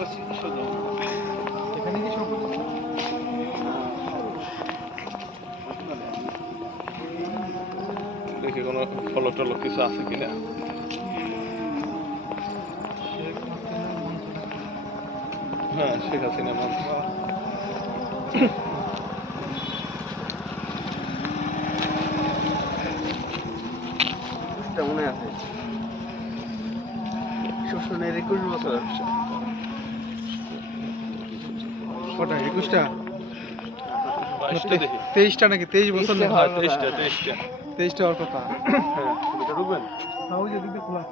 দেখি কোনো ফলো টলো কিছু আছে কিনা। হ্যাঁ শেখ হাসিনা মঞ্চ। মনে আছে। শোষণের একুশ বছর। কটা? একুশটা? তেইশটা নাকি? তেইশ বছর নাকি? হ্যাঁ তেইশটা তেইশটা। তেইশটা হওয়ার কথা। হ্যাঁ ঢুকবেন? খোলা